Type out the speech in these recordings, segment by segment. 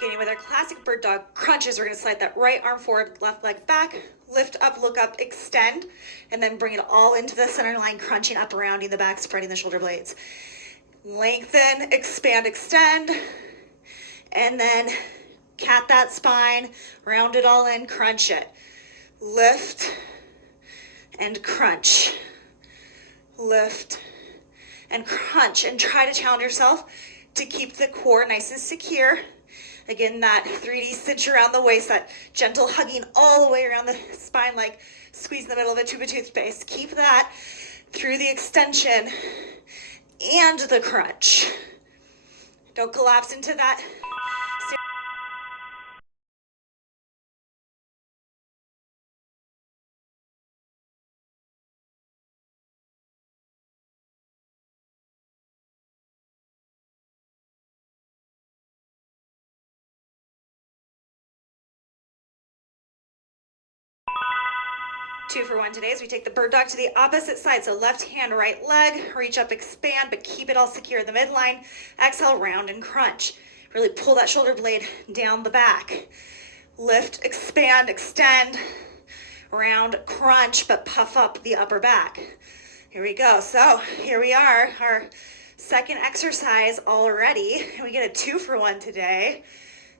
Beginning with our classic bird dog crunches, we're gonna slide that right arm forward, left leg back, lift up, look up, extend, and then bring it all into the center line, crunching up, rounding the back, spreading the shoulder blades. Lengthen, expand, extend, and then cat that spine, round it all in, crunch it. Lift and crunch. Lift and crunch, and try to challenge yourself to keep the core nice and secure. Again, that 3D cinch around the waist, that gentle hugging all the way around the spine, like squeeze in the middle of a tube of toothpaste. Keep that through the extension and the crunch. Don't collapse into that. 2 for 1 today as we take the bird dog to the opposite side. So left hand, right leg, reach up, expand, but keep it all secure in the midline. Exhale, round and crunch. Really pull that shoulder blade down the back. Lift, expand, extend, round, crunch, but puff up the upper back. Here we go. So here we are, our second exercise already. And we get a 2 for 1 today.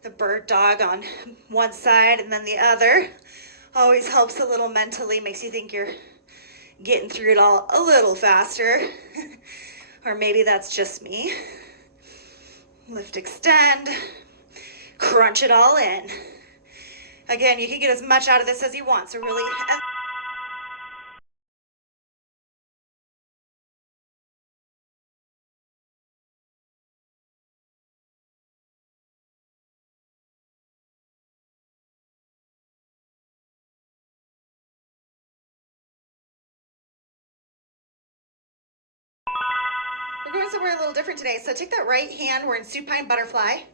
The bird dog on one side and then the other. Always helps a little mentally, makes you think you're getting through it all a little faster. Or maybe that's just me. Lift, extend, crunch it all in. Again, you can get as much out of this as you want, so really we're going somewhere a little different today. So take that right hand, we're in supine butterfly.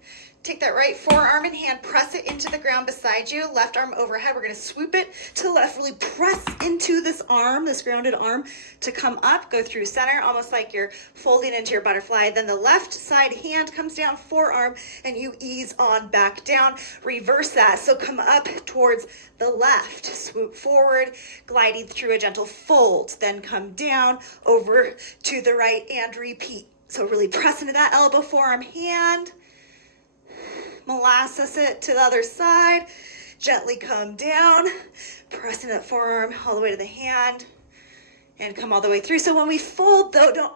Take that right forearm and hand, press it into the ground beside you. Left arm overhead. We're going to swoop it to the left. Really press into this arm, this grounded arm, to come up. Go through center, almost like you're folding into your butterfly. Then the left side hand comes down, forearm, and you ease on back down. Reverse that. So come up towards the left. Swoop forward, gliding through a gentle fold. Then come down over to the right and repeat. So really press into that elbow, forearm, hand. Molasses it to the other side. Gently come down, pressing that forearm all the way to the hand, and come all the way through. So when we fold, though, don't...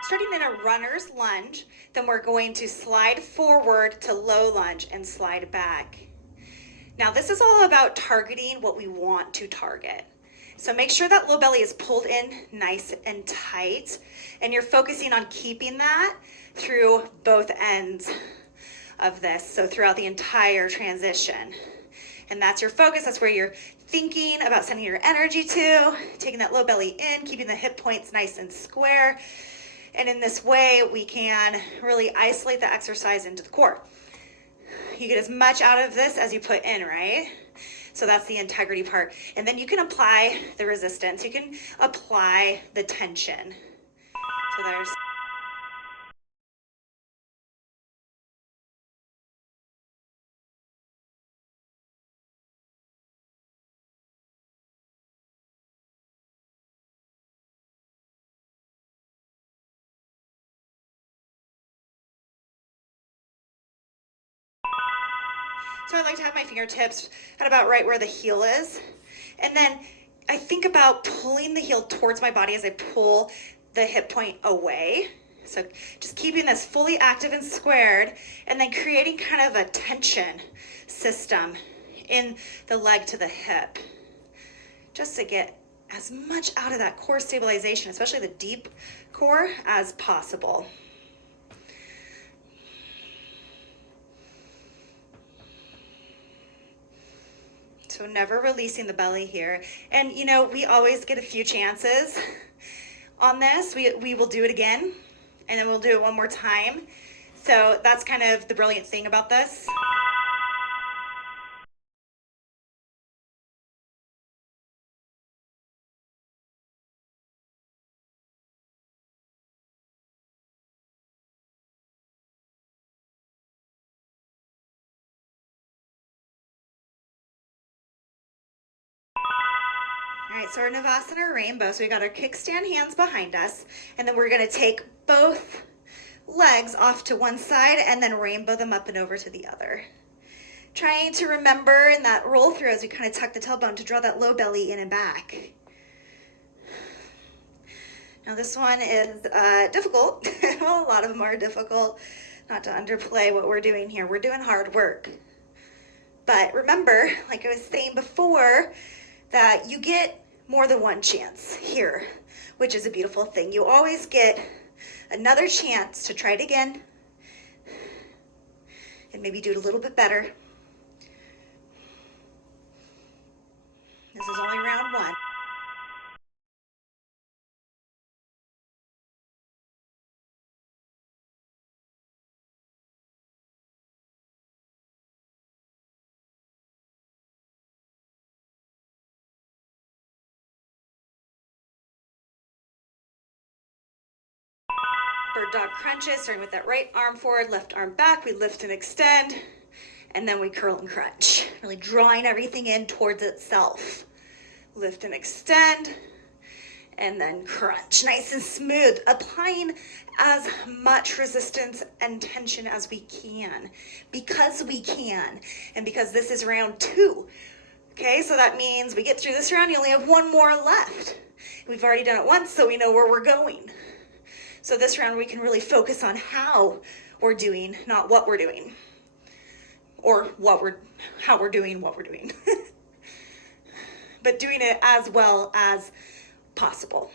Starting in a runner's lunge, then we're going to slide forward to low lunge and slide back. Now this is all about targeting what we want to target. So make sure that low belly is pulled in nice and tight, and you're focusing on keeping that through both ends of this, so throughout the entire transition. And that's your focus, that's where you're thinking about sending your energy to, taking that low belly in, keeping the hip points nice and square. And in this way, we can really isolate the exercise into the core. You get as much out of this as you put in, right? So that's the integrity part. And then you can apply the resistance. You can apply the tension. So there's... So I like to have my fingertips at about right where the heel is. And then I think about pulling the heel towards my body as I pull the hip point away. So just keeping this fully active and squared, and then creating kind of a tension system in the leg to the hip, just to get as much out of that core stabilization, especially the deep core, as possible. So never releasing the belly here. And you know, we always get a few chances on this. We will do it again, and then we'll do it one more time. So that's kind of the brilliant thing about this. All right, so our Navasana rainbow. So we got our kickstand hands behind us, and then we're gonna take both legs off to one side and then rainbow them up and over to the other. Trying to remember in that roll through as we kind of tuck the tailbone to draw that low belly in and back. Now this one is difficult. Well, a lot of them are difficult. Not to underplay what we're doing here. We're doing hard work. But remember, like I was saying before, that you get more than one chance here, which is a beautiful thing. You always get another chance to try it again and maybe do it a little bit better. This is only round one. Bird dog crunches, starting with that right arm forward, left arm back. We lift and extend, and then we curl and crunch, really drawing everything in towards itself. Lift and extend, and then crunch, nice and smooth, applying as much resistance and tension as we can, because we can, and because this is round two. Okay, so that means we get through this round, you only have one more left. We've already done it once, so we know where we're going. So this round we can really focus on how we're doing, not what we're doing, or how we're doing what we're doing, but doing it as well as possible.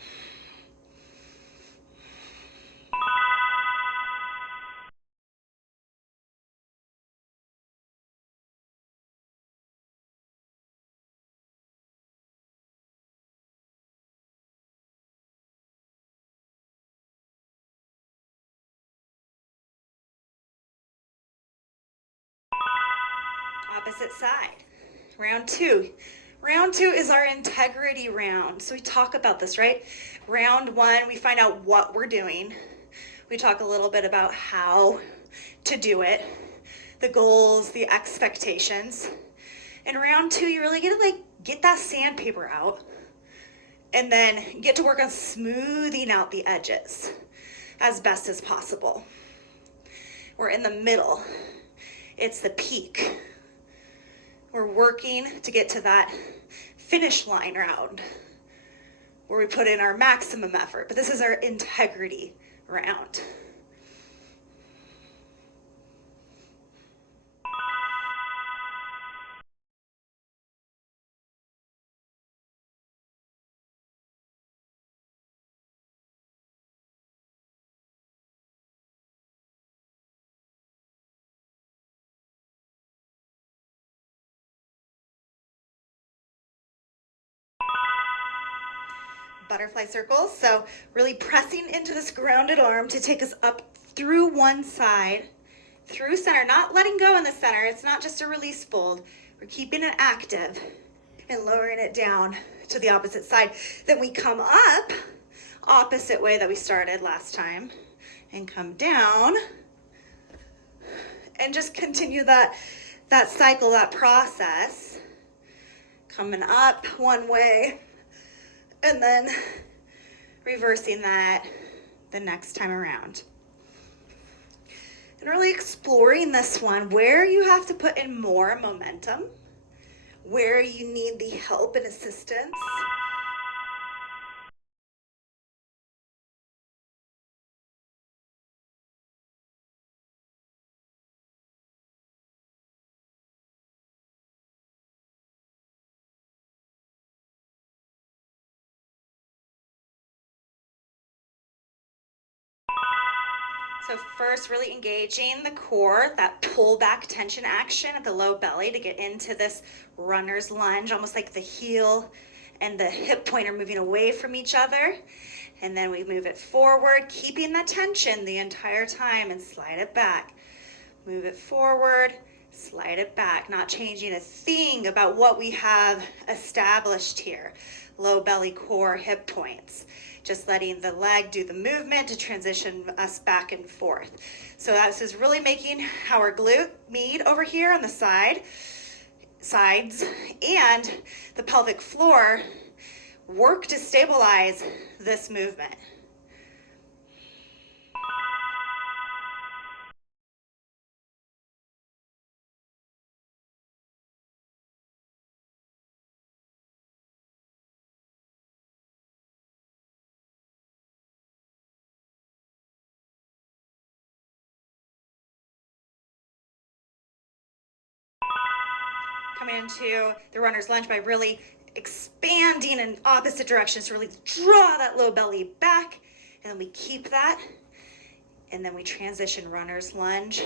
Opposite side. Round two. Round two is our integrity round. So we talk about this, right? Round one, we find out what we're doing. We talk a little bit about how to do it, the goals, the expectations. In round two, you really get to get that sandpaper out and then get to work on smoothing out the edges as best as possible. We're in the middle. It's the peak. We're working to get to that finish line round where we put in our maximum effort, but this is our integrity round. Butterfly circles. So really pressing into this grounded arm to take us up through one side, through center, not letting go in the center. It's not just a release fold. We're keeping it active and lowering it down to the opposite side. Then we come up opposite way that we started last time and come down and just continue that cycle, that process. Coming up one way, and then reversing that the next time around. And really exploring this one, where you have to put in more momentum, where you need the help and assistance. So first, really engaging the core, that pull back tension action at the low belly to get into this runner's lunge, almost like the heel and the hip point are moving away from each other. And then we move it forward, keeping the tension the entire time, and slide it back. Move it forward, slide it back, not changing a thing about what we have established here. Low belly, core, hip points. Just letting the leg do the movement to transition us back and forth. So this is really making our glute med over here on the sides, and the pelvic floor work to stabilize this movement. Coming into the runner's lunge by really expanding in opposite directions to really draw that low belly back, and then we keep that, and then we transition runner's lunge,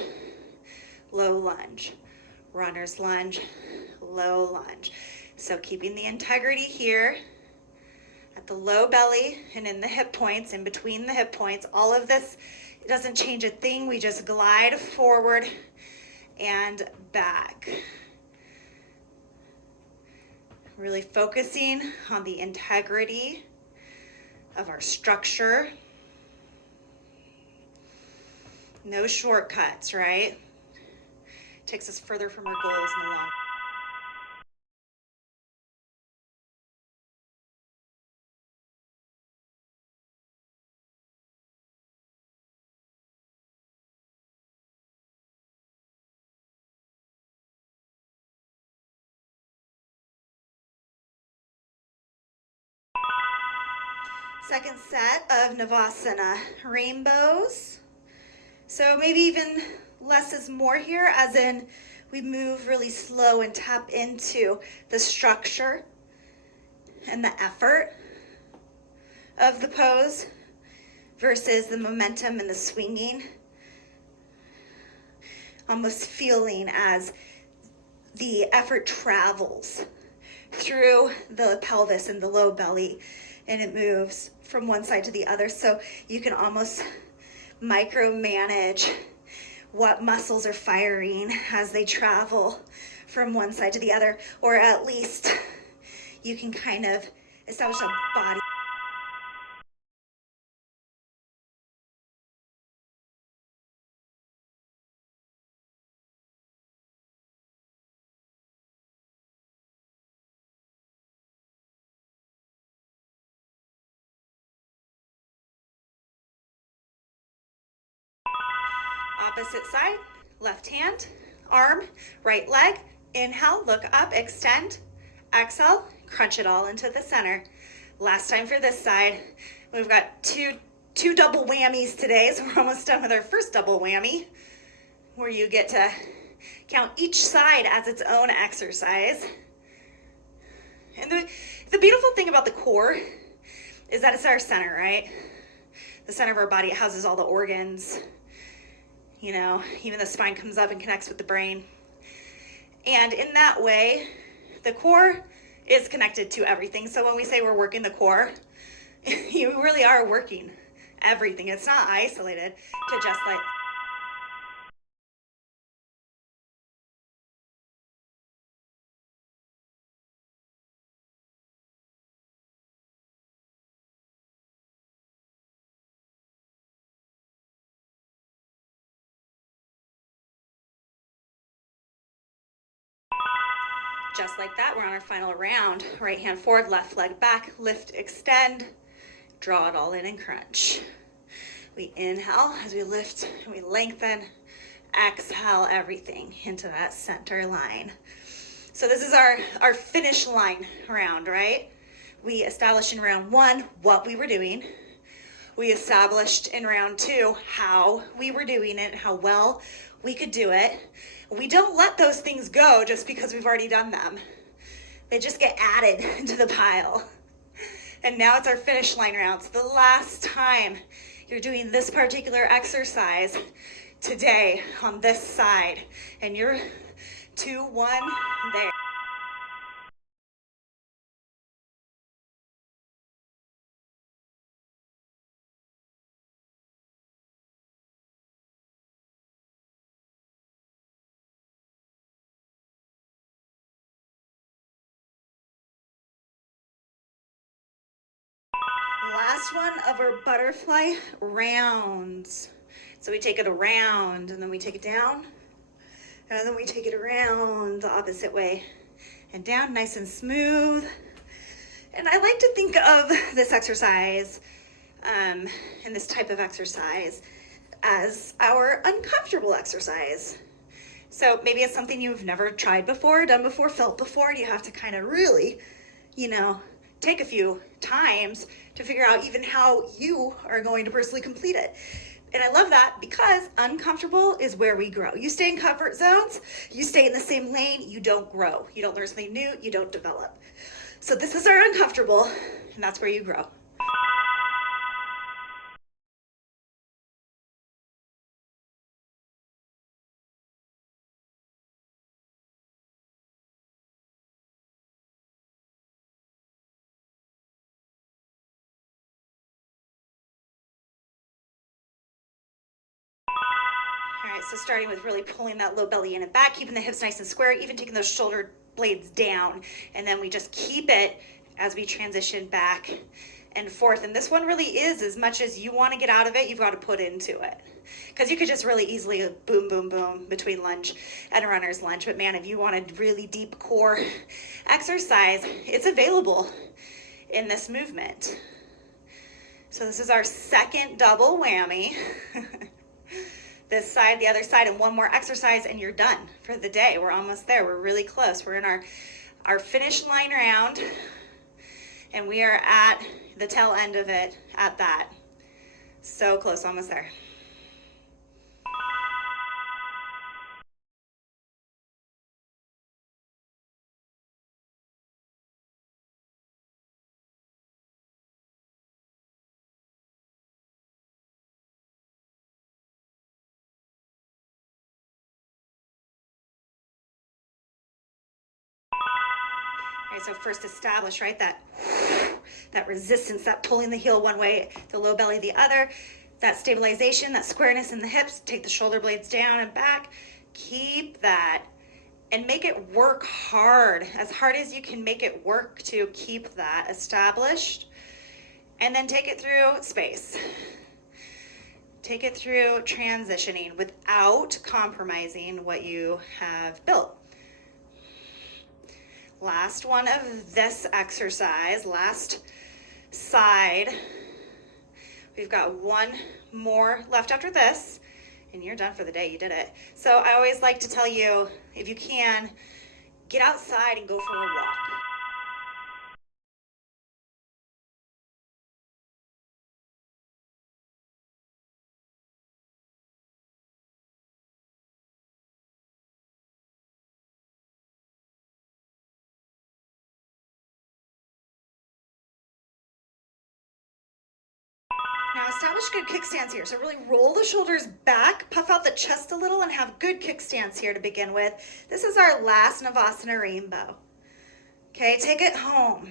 low lunge, runner's lunge, low lunge. So keeping the integrity here at the low belly and in the hip points, in between the hip points. All of this, it doesn't change a thing. We just glide forward and back. Really focusing on the integrity of our structure. No shortcuts, right? Takes us further from our goals in the long. Second set of Navasana rainbows. So maybe even less is more here, as in we move really slow and tap into the structure and the effort of the pose versus the momentum and the swinging. Almost feeling as the effort travels through the pelvis and the low belly, and it moves from one side to the other. So you can almost micromanage what muscles are firing as they travel from one side to the other, or at least you can kind of establish a body. Opposite side, left hand, arm, right leg. Inhale, look up, extend. Exhale, crunch it all into the center. Last time for this side. We've got two double whammies today, so we're almost done with our first double whammy, where you get to count each side as its own exercise. And the beautiful thing about the core is that it's our center, right? The center of our body. It houses all the organs. You know, even the spine comes up and connects with the brain. And in that way, the core is connected to everything. So when we say we're working the core, you really are working everything. It's not isolated to just like. Just like that, we're on our final round. Right hand forward, left leg back, lift, extend, draw it all in and crunch. We inhale as we lift and we lengthen, exhale everything into that center line. So this is our finish line round, right? We established in round one what we were doing. We established in round two how we were doing it, how well we could do it. We don't let those things go just because we've already done them. They just get added to the pile. And now it's our finish line round. So the last time you're doing this particular exercise today on this side, and you're 2-1 there. last one of our butterfly rounds. So we take it around and then we take it down and then we take it around the opposite way and down, nice and smooth. And I like to think of this exercise and this type of exercise as our uncomfortable exercise. So maybe it's something you've never tried before, done before, felt before, and you have to kind of really, take a few times to figure out even how you are going to personally complete it. And I love that because uncomfortable is where we grow. You stay in comfort zones, you stay in the same lane, you don't grow. You don't learn something new, you don't develop. So this is our uncomfortable, and that's where you grow. All right, so starting with really pulling that low belly in and back, keeping the hips nice and square, even taking those shoulder blades down. And then we just keep it as we transition back and forth. And this one really is, as much as you want to get out of it, you've got to put into it. Because you could just really easily boom, boom, boom between lunge and runner's lunge. But man, if you want a really deep core exercise, it's available in this movement. So this is our second double whammy. This side, the other side, and one more exercise and you're done for the day. We're almost there. We're really close. We're in our finish line round and we are at the tail end of it at that. So close, almost there. All right, so first establish, right, that resistance, that pulling the heel one way, the low belly the other, that stabilization, that squareness in the hips, take the shoulder blades down and back, keep that, and make it work hard as you can make it work to keep that established, and then take it through space. Take it through transitioning without compromising what you have built. Last one of this exercise, last side. We've got one more left after this, and you're done for the day. You did it. So I always like to tell you, if you can, get outside and go for a walk. Now establish good kickstands here. So really roll the shoulders back, puff out the chest a little, and have good kickstands here to begin with. This is our last Navasana Rainbow. Okay, take it home.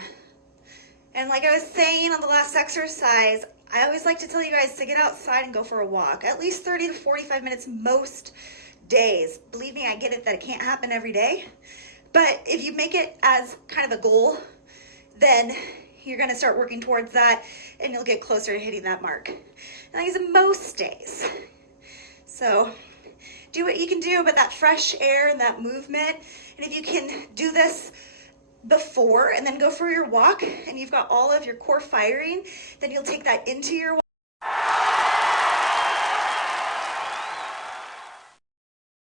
And like I was saying on the last exercise, I always like to tell you guys to get outside and go for a walk. At least 30 to 45 minutes most days. Believe me, I get it that it can't happen every day. But if you make it as kind of a goal, then you're going to start working towards that and you'll get closer to hitting that mark. And like I said, most days. So do what you can do, but that fresh air and that movement. And if you can do this before and then go for your walk and you've got all of your core firing, then you'll take that into your